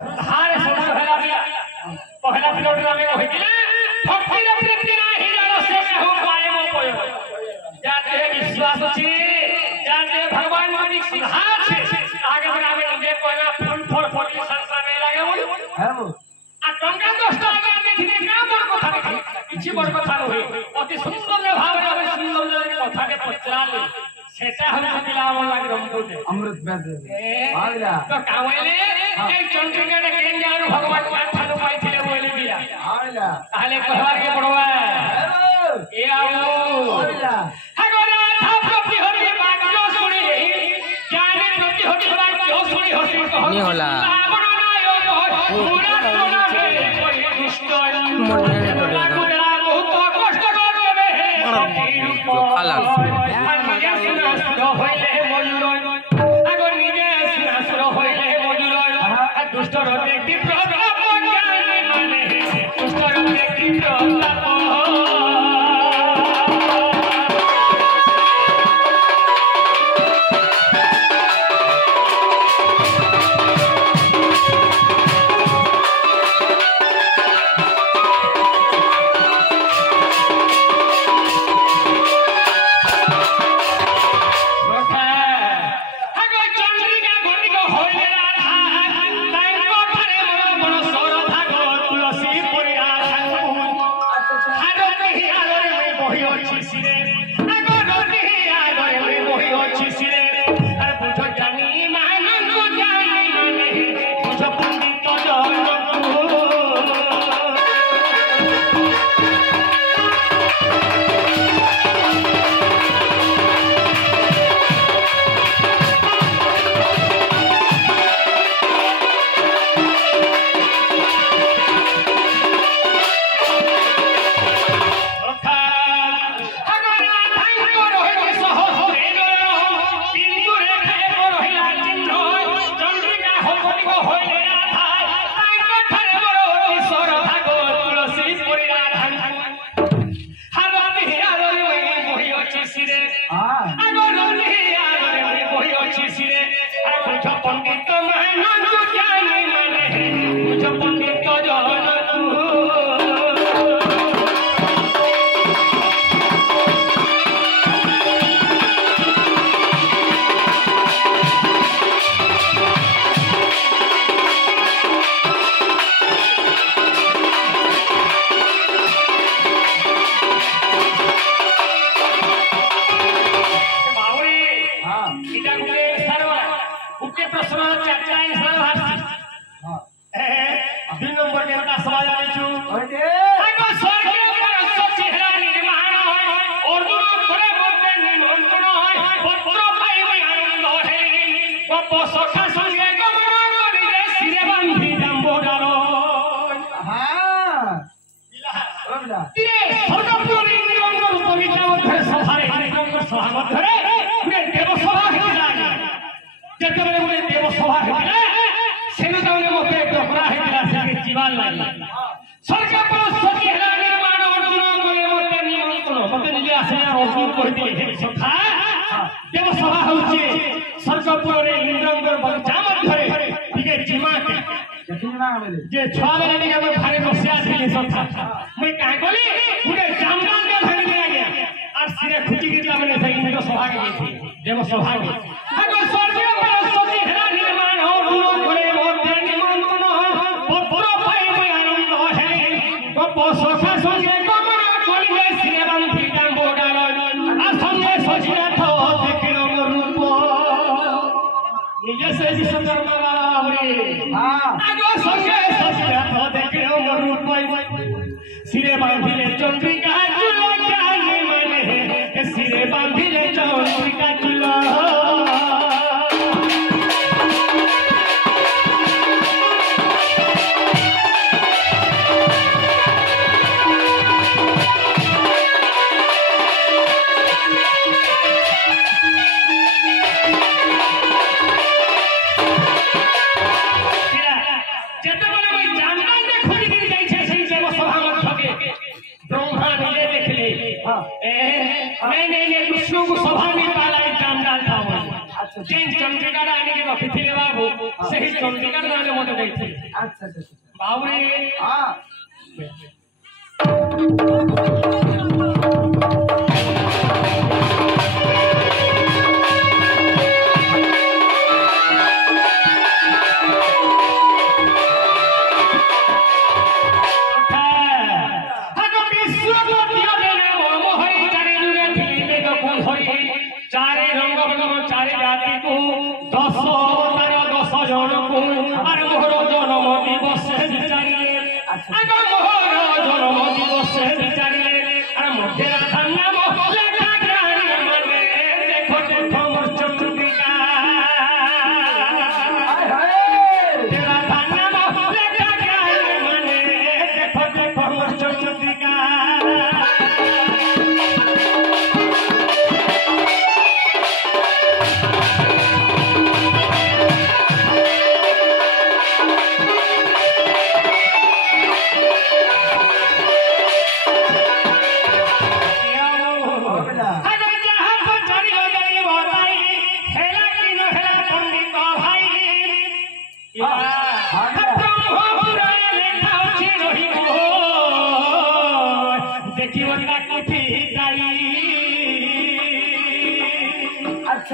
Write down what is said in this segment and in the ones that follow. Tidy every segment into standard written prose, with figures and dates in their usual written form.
धारे सोना पहला दिया पहला किलोमीटर में होइले भक्ति रे प्रीति नाही जानो से हो पाए मो पयो जाते विश्वास छी जाते भगवान मानिक सुधा छे आगे बढ़ावे जे कोना फूल फल फटी संसार में लागे बोल है वो आ टंका 10 टाका देखि ना बड़ কথা দেখি কিছু বড় কথা নয় অতি সুন্দর ভাবে আমি সুন্দর যে কথাকে পচরালে সেটা হলো দিলাম লাগে রমদুতে अमृत बेद आगला तो कावले এই চন্দ্রিকা দেখেন আর ভগবান পাঠানো পাইছিলে বলে দিয়া आगला তাহলে কহবার কে পড়বা এ আও आगला হাগরা থাপি হরি বাক্য শুনি জ্ঞানে প্রতি হরি বাক্য শুনি হরি কহ নি होला जे छाले ने के भारे बसिया थी सब मैं काहे बोली पूरे जामदान में भाग गया और सिरे खुटी गिरला मैंने सही तो सौभाग्य थी देव सौभाग्य अगर स्वर्गीय सरस्वती हरा निर्माण हो गुरु घरे मोते निमंत्रण हो पूरा भाई में आनंद है को सोखा सोचे को मना कोली में सिरे बंधी डांबो डालो आ संगे सोचिया तो देखिलो रूप निजे से जी सुंदर मावरे हां अगर संगे सिरे बांधिले चंद्रिका चुलो जाने मने सिरे बांधिले चंद्रिका चुलो नहीं विष्णु को सभा में पाला जान डालता हूँ अच्छा जे चंद्रिका आने के रखिथिले बाबू सही चंद्रिका दाने मते दैथिले अच्छा अच्छा बाबू रे हां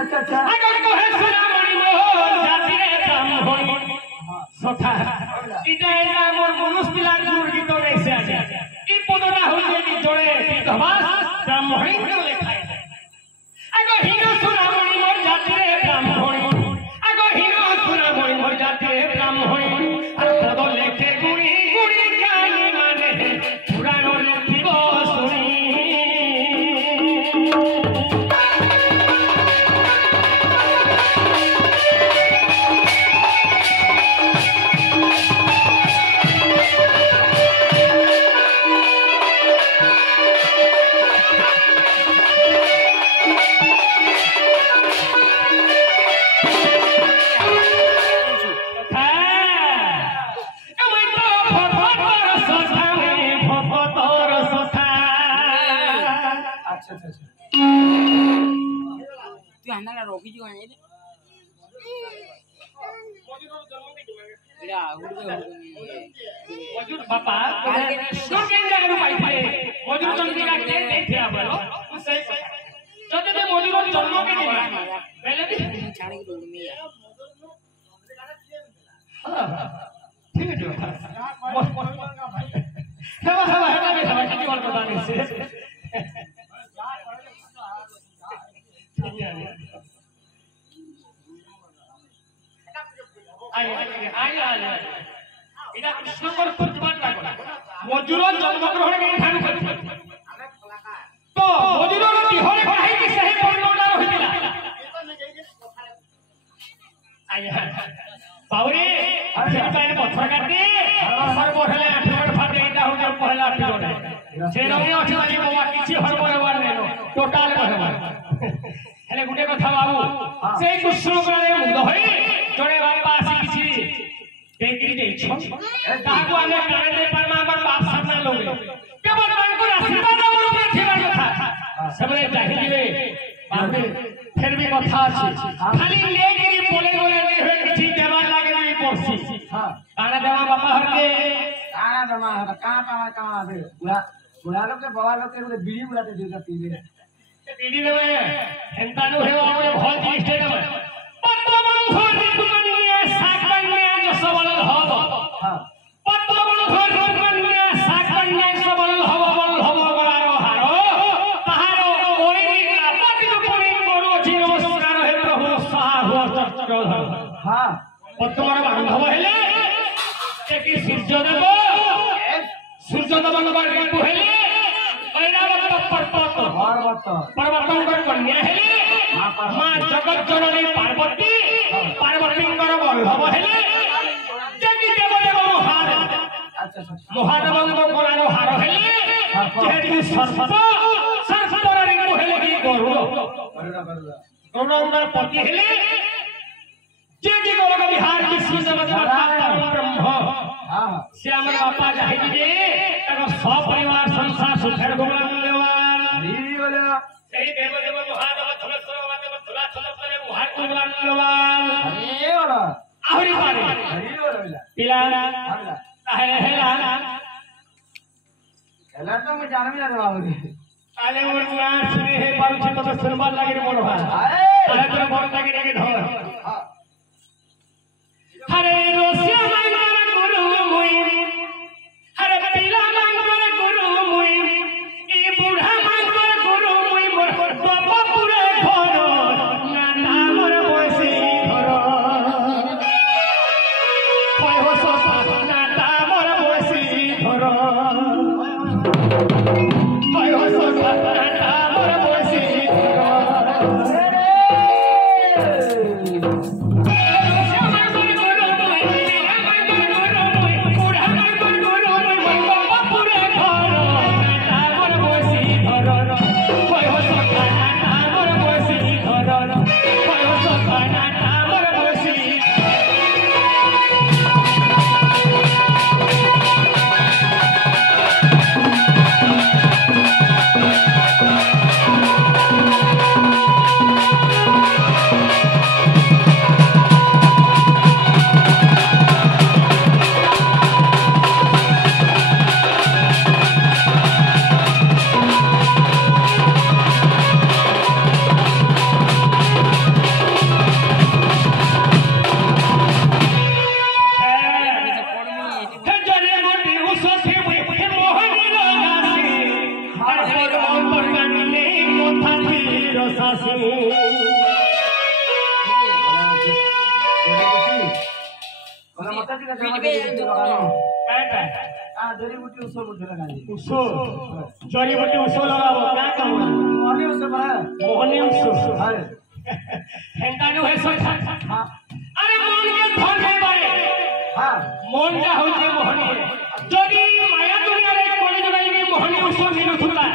अच्छा अच्छा अगर कहे सुना मणि मोहन जाति रे ब्राह्मण सखा इटा एला मोर मनुष्य पिला मुर्गी तो नहीं से आजे ई पदना होई कि जोड़े विधवास ब्राह्मणी को लेखाय अगर हीरो सुना मणि मोर जाति रे ब्राह्मण अगर हीरो सुना मणि मोर जाति रे ब्राह्मण और पद लेखे गुणी गुणी ज्ञानी माने पुराण रे दिव सुनी मजूर बापा स्टूडेंट जागरू पाइथे मजूर चंद्रिका के देखे आबलो सही जदे ते मजूर जन्म के दिला पहले भी छाड़ी के डोल में ठीक है जो हवा बेटा की बात बता नहीं से आई इना कृष्णकर प्रतिबाद लागो मजूर जन्म ग्रहण के ठानु करथि तो मजूर बिहरे काहे कि सही परिमाण रहिला आया बावरी अरे पाए पत्थर काटे सर बोठले 8 मिनट फाटे एटा हो जे पहला 8 मिनट से रही अछि बाकी बाबा किछि हरबर बार नेनो टोटल कहबा हेले गुटे कथा बाबू से कृष्णकर मुग्ध होई जोड़े बापा आसी किछि बेकरी देइछो ताको आमे प्राण दे परमा हमर बाप सामने लोगे केवल ताको आशीर्वाद हमर ऊपर थिबा कथा सबरे चाहिए बाबे फिर भी कथा अछि खाली लेगिरी बोले बोले नहीं होय किछि देवा लागे नहीं पड़सी हां काना देवा बापा हर के काना देवा कहां आबे बुढ़ा लोग के बाबा लोग के बीड़ी बुलाते देता पीले बीड़ी देवे हेंतानु हे हमरे भल जी स्टेट में पत्तो बंधु रिपुमनिया साकन्या जो सबल हब हां पत्तो बंधु रिपुमनिया साकन्या सबल हब बल हब गलारो हारो ताहारो कोई ना पति कोई मोरो जी नमस्कार हे प्रभु साहु चक्रधर हां पत्तोर बांधव हेले एकी सूर्यदेव नगर रिपु हेले ऐरावत पर्वत पर्वतंकर कन्या हेले मां जगत जननी पार्वती पार्वतींकर बल्लभ हेले जगी देवदेव महादेवଙ୍କ ଗଳାର ହାର ହେଲେ ଯେହେତୁ ସର୍ପ ରିପୁ ହେଲେ କି ଗରୁଡ଼ଙ୍କର ପତି ହେଲେ जे जी गोलक बिहार विश्व जगत ब्रह्म से हमर बापा जाहि जे तक सब परिवार संसार सुखर गोलन लेवा सही देव देव महादेव धनेश्वर महादेव धुला चलत रे उहार गोलन बलवान अरे ओला आहुरी पारे अरे ओला पिला हमला हेला एला तो मैं जान में बाबू आले मुर्गा सुने हे पारुची तो सुनबार लागे रे मोर भाई अरे तो मोर लागे रे धर हरे रोसिया मांगरा गुरु मुई हरे पिला मांगरा गुरु मुई ई बूढ़ा मांगरा गुरु मुई मोर बाबा पूरे घर ना नामर बसी घर कोई हो सोसा ना नामर बसी घर कोई हो सोसा ना नामर बसी ओला मत जी का जड़ी बूटी उसो बोल लगा दी उसो जड़ी बूटी उसो लगाबो का कहू मोहनी उसो बा मोहनी उसो हां हेंटानु है सो हां अरे मन के धन है बारे हां मन का होचे मोहनी जड़ी माया दुनिया रे कोली जगाई में मोहनी उसो मिलु थुला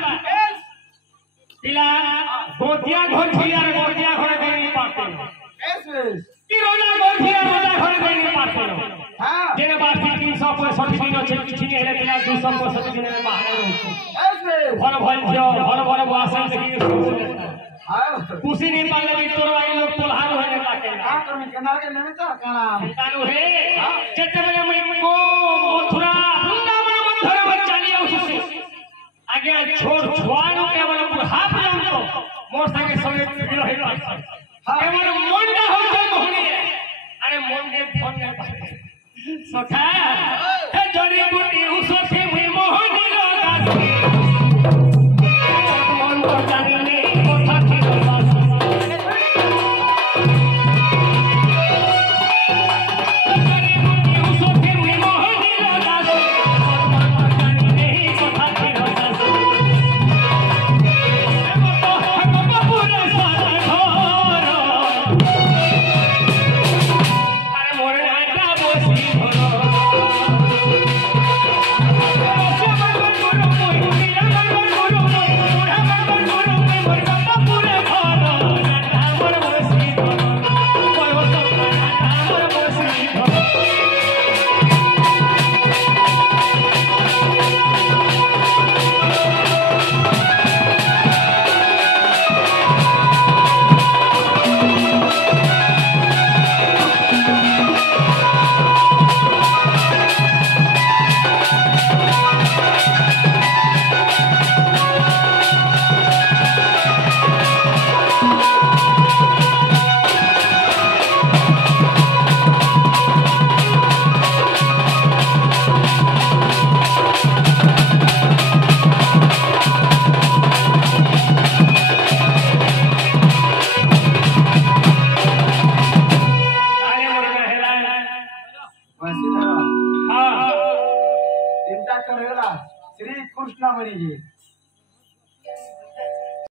पिला गोतिया घर छिया रे गोतिया घर गई पाते एस कि रोना गोतिया रोजा घर गई पाते हां जेने बात 365 दिन আছে কিছু নেই হেলা 265 দিনের বাহারে রয়েছে एस ভল ভল ঝিও ভল ভল বাসন দেখি हां खुशी नहीं पाले भी तोर आई लोग कोल्हार होने लागे हां तो मैं केना के लेने तो काना तानु हे जते बजे मैं को मथुरा वृंदावन मथुरा में चली आउसी आगे छोड़ छुआनो के बड़ा बुढ़ा प्रेम तो मोर संगे संगे भिड़ हे हां के मन मुंडा हो जाए मोहनी अरे मन के फोन में सखा हे जड़ी बूटी उसो से हुई मोहनी लोगासी मन तो जानी नहीं कोठा की लोगासी जड़ी बूटी उसो से हुई मोहनी लोगासी मन तो जानी नहीं कोठा की लोगासी हम तो पूरे सारे घर अरे मोरे आटा बोसी चिंता करेला श्री कृष्ण मणि जी